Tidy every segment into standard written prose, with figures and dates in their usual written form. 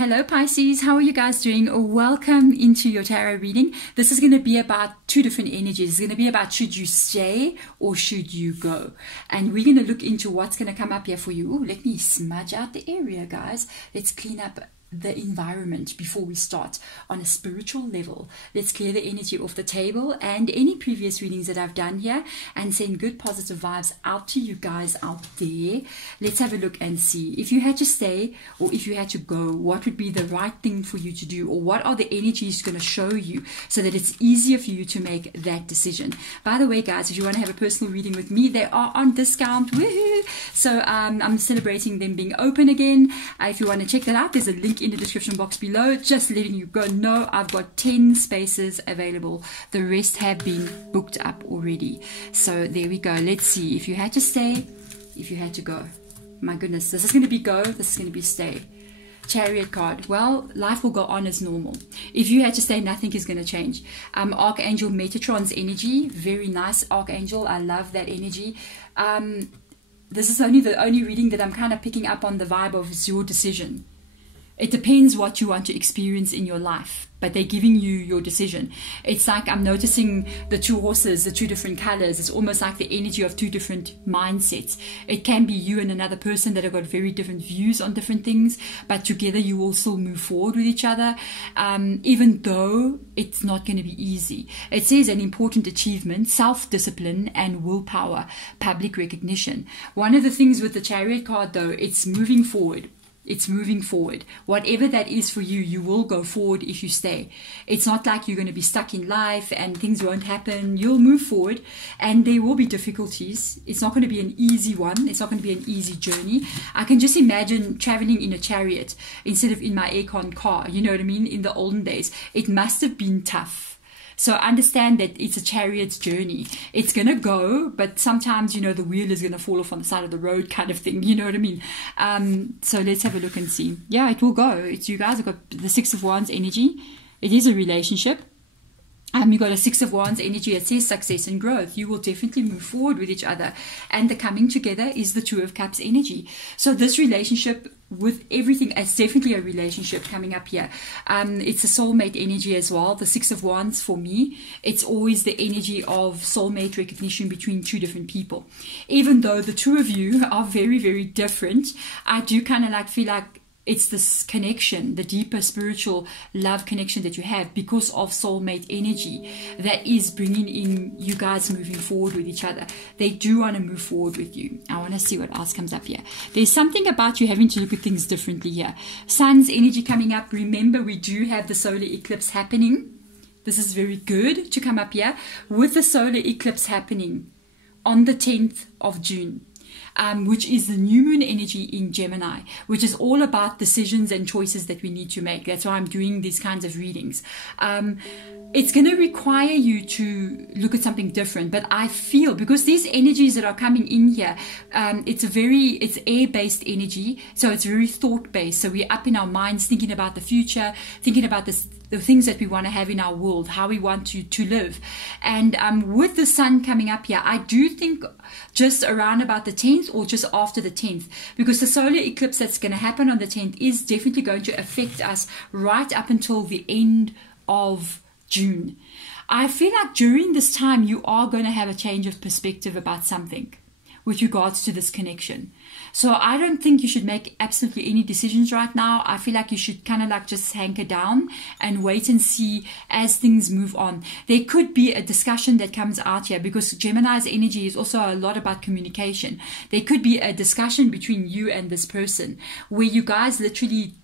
Hello Pisces, how are you guys doing? Welcome into your tarot reading. This is going to be about two different energies. It's going to be about should you stay or should you go? And we're going to look into what's going to come up here for you. Ooh, let me smudge out the area, guys. Let's clean up the environment before we start on a spiritual level. Let's clear the energy off the table and any previous readings that I've done here and send good positive vibes out to you guys out there. Let's have a look and see if you had to stay or if you had to go, what would be the right thing for you to do, or what are the energies going to show you so that it's easier for you to make that decision. By the way, guys, if you want to have a personal reading with me, they are on discount. Woohoo! So I'm celebrating them being open again. If you want to check that out, there's a link in the description box below. Just letting you go know I've got 10 spaces available. The rest have been booked up already. So there we go. Let's see if you had to stay, if you had to go. My goodness, this is going to be go, this is going to be stay. Chariot card. Well, life will go on as normal. If you had to stay, nothing is going to change. Archangel Metatron's energy, very nice Archangel. I love that energy. This is the only reading that I'm kind of picking up on the vibe of it's your decision. It depends what you want to experience in your life, but they're giving you your decision. It's like I'm noticing the two horses, the two different colors. It's almost like the energy of two different mindsets. It can be you and another person that have got very different views on different things, but together you will still move forward with each other, even though it's not going to be easy. It says an important achievement, self-discipline and willpower, public recognition. One of the things with the Chariot card, though, it's moving forward. It's moving forward. Whatever that is for you, you will go forward if you stay. It's not like you're going to be stuck in life and things won't happen. You'll move forward and there will be difficulties. It's not going to be an easy one. It's not going to be an easy journey. I can just imagine traveling in a chariot instead of in my aircon car. You know what I mean? In the olden days, it must have been tough. So understand that it's a chariot's journey. It's going to go, but sometimes, you know, the wheel is going to fall off on the side of the road kind of thing. You know what I mean? So let's have a look and see. Yeah, it will go. It's you guys have got the Six of Wands energy. It is a relationship. You've got a Six of Wands energy. It says success and growth. You will definitely move forward with each other. And the coming together is the Two of Cups energy. So this relationship with everything, it's definitely a relationship coming up here. It's a soulmate energy as well. The Six of Wands for me, it's always the energy of soulmate recognition between two different people. Even though the two of you are very, very different, I do kind of feel like it's this connection, the deeper spiritual love connection that you have because of soulmate energy that is bringing in you guys moving forward with each other. They do want to move forward with you. I want to see what else comes up here. There's something about you having to look at things differently here. Sun's energy coming up. Remember, we do have the solar eclipse happening. This is very good to come up here with the solar eclipse happening on the 10th of June. Which is the new moon energy in Gemini, which is all about decisions and choices that we need to make. That's why I'm doing these kinds of readings. It's going to require you to look at something different, but I feel because these energies that are coming in here, it's air-based energy, so it's very thought-based. So we're up in our minds thinking about the future, thinking about the things that we want to have in our world, how we want to live. And with the sun coming up here, I do think just around about the 10th or just after the 10th, because the solar eclipse that's going to happen on the 10th is definitely going to affect us right up until the end of June. I feel like during this time you are going to have a change of perspective about something with regards to this connection. So I don't think you should make absolutely any decisions right now. I feel like you should kind of just hanker down and wait and see as things move on. There could be a discussion that comes out here because Gemini's energy is also a lot about communication. There could be a discussion between you and this person where you guys literally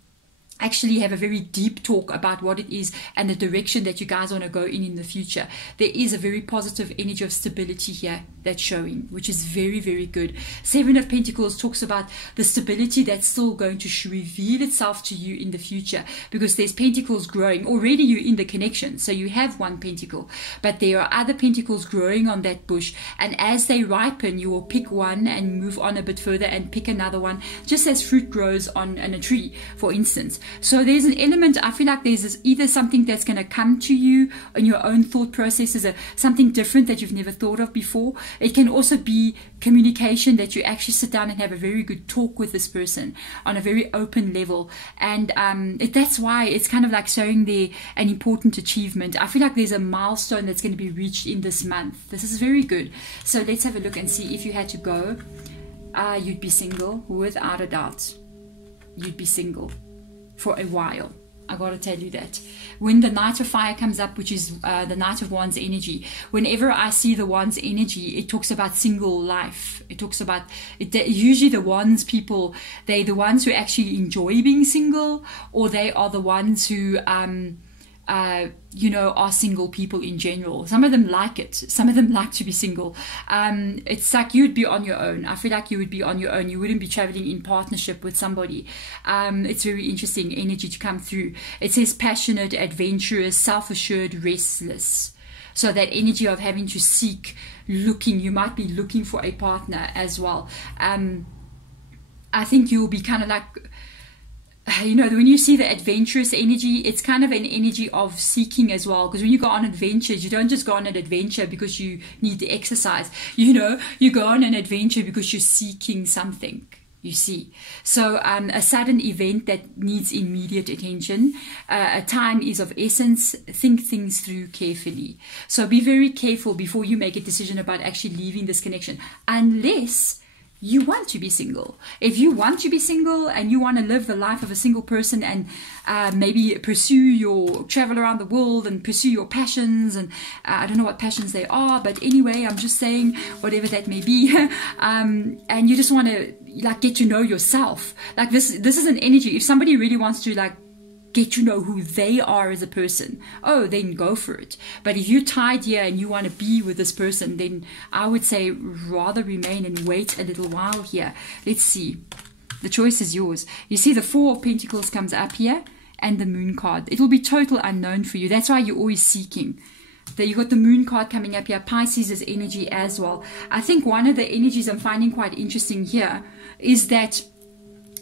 actually have a very deep talk about what it is and the direction that you guys want to go in the future. There is a very positive energy of stability here that's showing, which is very, very good. Seven of Pentacles talks about the stability that's still going to reveal itself to you in the future because there's pentacles growing. Already you're in the connection, so you have one pentacle, but there are other pentacles growing on that bush, and as they ripen, you will pick one and move on a bit further and pick another one, just as fruit grows on a tree, for instance. So there's an element, I feel like there's either something that's going to come to you in your own thought processes, something different that you've never thought of before. It can also be communication, that you actually sit down and have a very good talk with this person on a very open level. And that's why it's kind of like showing there an important achievement. I feel like there's a milestone that's going to be reached in this month. This is very good. So let's have a look and see if you had to go. You'd be single, without a doubt. You'd be single for a while. I gotta tell you that. When the Knight of Fire comes up, which is the Knight of Wands energy, whenever I see the Wands energy, it talks about single life. It talks about, usually the Wands people, they're the ones who actually enjoy being single, or they are the ones who you know, are single people in general. Some of them like it. Some of them like to be single. It's like you'd be on your own. I feel like you would be on your own. You wouldn't be traveling in partnership with somebody. It's very interesting energy to come through. It says passionate, adventurous, self-assured, restless. So that energy of having to seek, looking, you might be looking for a partner as well. I think you'll be kind of like, you know, when you see the adventurous energy, it's kind of an energy of seeking as well. Because when you go on adventures, you don't just go on an adventure because you need the exercise. You know, you go on an adventure because you're seeking something, you see. So a sudden event that needs immediate attention. A time is of essence. Think things through carefully. So be very careful before you make a decision about actually leaving this connection. Unless you want to be single. If you want to be single and you want to live the life of a single person and maybe travel around the world and pursue your passions, and I don't know what passions they are, but anyway, I'm just saying whatever that may be, and you just want to like get to know yourself. Like this is an energy. If somebody really wants to like get to know who they are as a person, oh, then go for it. But if you're tied here and you want to be with this person, then I would say rather remain and wait a little while here. Let's see. The choice is yours. You see the Four of Pentacles comes up here and the Moon card. It will be total unknown for you. That's why you're always seeking. You got the Moon card coming up here. Pisces is energy as well. I think one of the energies I'm finding quite interesting here is that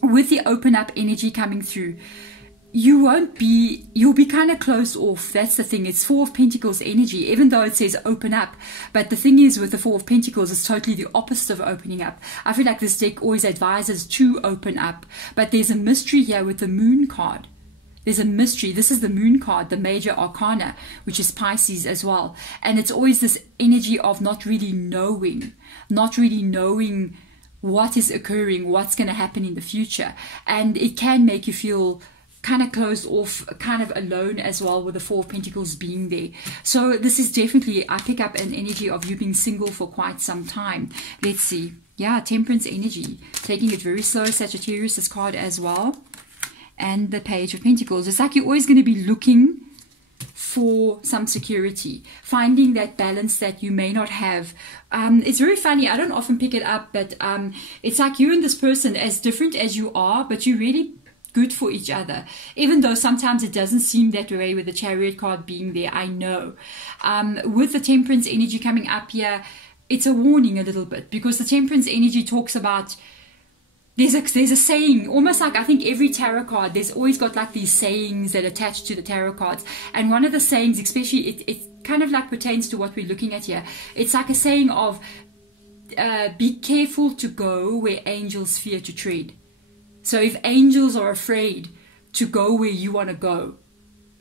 with the open up energy coming through, you'll be kind of closed off. That's the thing. It's Four of Pentacles energy, even though it says open up. But the thing is with the Four of Pentacles, it's totally the opposite of opening up. I feel like this deck always advises to open up. But there's a mystery here with the Moon card. There's a mystery. This is the Moon card, the major arcana, which is Pisces as well. And it's always this energy of not really knowing what is occurring, what's going to happen in the future. And it can make you feel kind of closed off, kind of alone as well, with the Four of Pentacles being there. So this is definitely, I pick up an energy of you being single for quite some time. Let's see. Yeah, Temperance energy. Taking it very slow. Sagittarius, this card as well. And the Page of Pentacles. It's like you're always going to be looking for some security, finding that balance that you may not have. It's very funny. I don't often pick it up, but it's like you and this person, as different as you are, but you really good for each other, even though sometimes it doesn't seem that way with the Chariot card being there. I know with the Temperance energy coming up here, it's a warning a little bit, because the Temperance energy talks about there's a saying, almost like, I think every tarot card, there's always got like these sayings that attach to the tarot cards. And one of the sayings, especially it kind of like pertains to what we're looking at here. It's like a saying of be careful to go where angels fear to tread. So if angels are afraid to go where you want to go,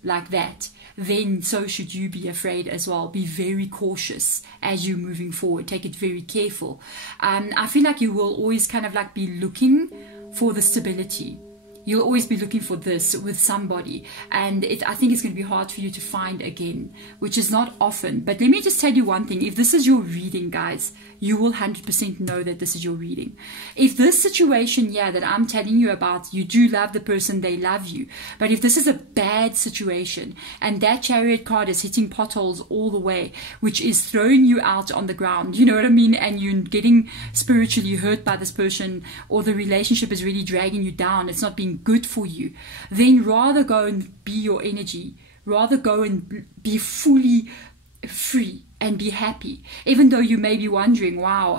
like that, then so should you be afraid as well. Be very cautious as you're moving forward. Take it very careful. I feel like you will always kind of like be looking for the stability. You'll always be looking for this with somebody, and I think it's going to be hard for you to find again, which is not often. But let me just tell you one thing. If this is your reading, guys, you will 100% know that this is your reading. If this situation here that I'm telling you about, you do love the person, they love you. But if this is a bad situation and that Chariot card is hitting potholes all the way, which is throwing you out on the ground, you know what I mean, and you're getting spiritually hurt by this person, or the relationship is really dragging you down, it's not being good for you, then rather go and be your energy. Rather go and be fully free and be happy, even though you may be wondering, wow,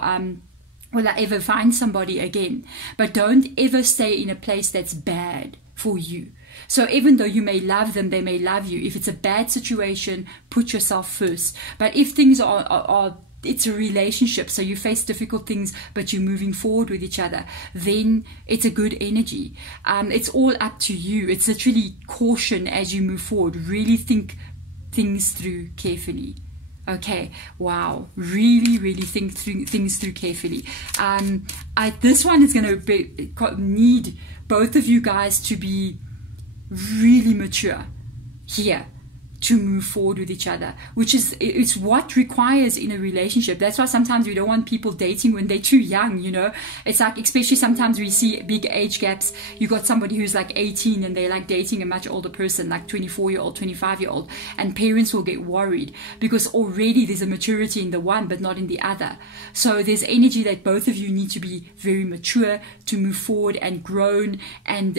will I ever find somebody again? But don't ever stay in a place that's bad for you. So even though you may love them, they may love you. If it's a bad situation, put yourself first. But if things are it's a relationship, so you face difficult things, but you're moving forward with each other, then it's a good energy. It's all up to you. It's literally caution as you move forward. Really think things through carefully. Okay, wow, really think through things through carefully. This one is going to need both of you guys to be really mature here to move forward with each other, which is it's what requires in a relationship. That's why sometimes we don't want people dating when they're too young, you know. It's like, especially sometimes we see big age gaps. You got somebody who's like 18 and they're like dating a much older person, like 24-year-old, 25-year-old, and parents will get worried because already there's a maturity in the one but not in the other. So there's energy that both of you need to be very mature to move forward and grown and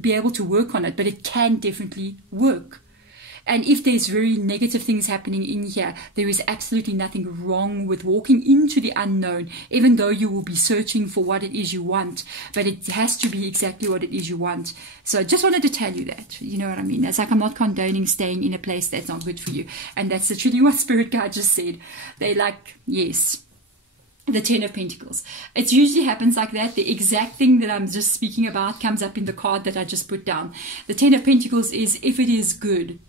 be able to work on it, but it can definitely work. And if there's very negative things happening in here, there is absolutely nothing wrong with walking into the unknown, even though you will be searching for what it is you want. But it has to be exactly what it is you want. So I just wanted to tell you that. You know what I mean? It's like I'm not condoning staying in a place that's not good for you. And that's literally what Spirit Guide just said. They like, yes. The Ten of Pentacles. It usually happens like that. The exact thing that I'm just speaking about comes up in the card that I just put down. The Ten of Pentacles is if it is good.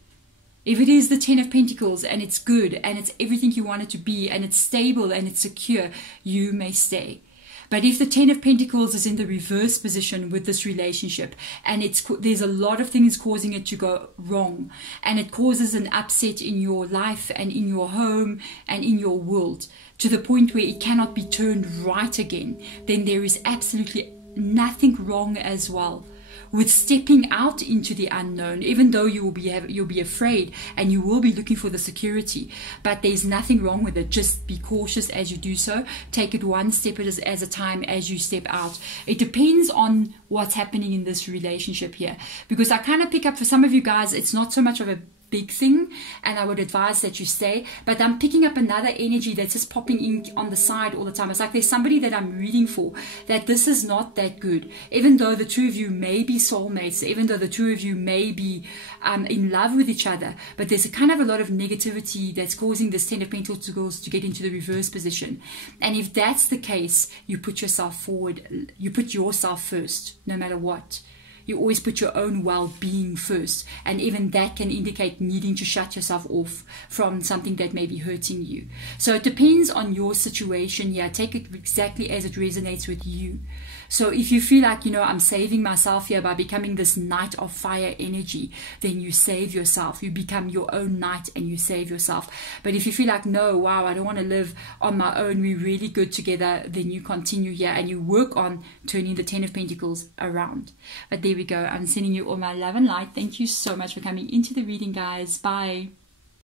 If it is the Ten of Pentacles and it's good and it's everything you want it to be and it's stable and it's secure, you may stay. But if the Ten of Pentacles is in the reverse position with this relationship and there's a lot of things causing it to go wrong and it causes an upset in your life and in your home and in your world to the point where it cannot be turned right again, then there is absolutely nothing wrong as well with stepping out into the unknown, even though you'll be afraid and you will be looking for the security. But there's nothing wrong with it. Just be cautious as you do so. Take it one step at a time as you step out. It depends on what's happening in this relationship here. Because I kind of pick up for some of you guys, it's not so much of a big thing and I would advise that you stay, but I'm picking up another energy that's just popping in on the side all the time. It's like there's somebody that I'm reading for that this is not that good, even though the two of you may be soulmates, even though the two of you may be in love with each other, but there's a kind of a lot of negativity that's causing this Ten of Pentacles to get into the reverse position. And if that's the case, you put yourself forward, you put yourself first no matter what. You always put your own well-being first, and even that can indicate needing to shut yourself off from something that may be hurting you. So it depends on your situation here. Take it exactly as it resonates with you. So if you feel like, you know, I'm saving myself here by becoming this Knight of Fire energy, then you save yourself. You become your own knight and you save yourself. But if you feel like, no, wow, I don't want to live on my own, we're really good together, then you continue here and you work on turning the Ten of Pentacles around. But there we go. I'm sending you all my love and light. Thank you so much for coming into the reading, guys. Bye.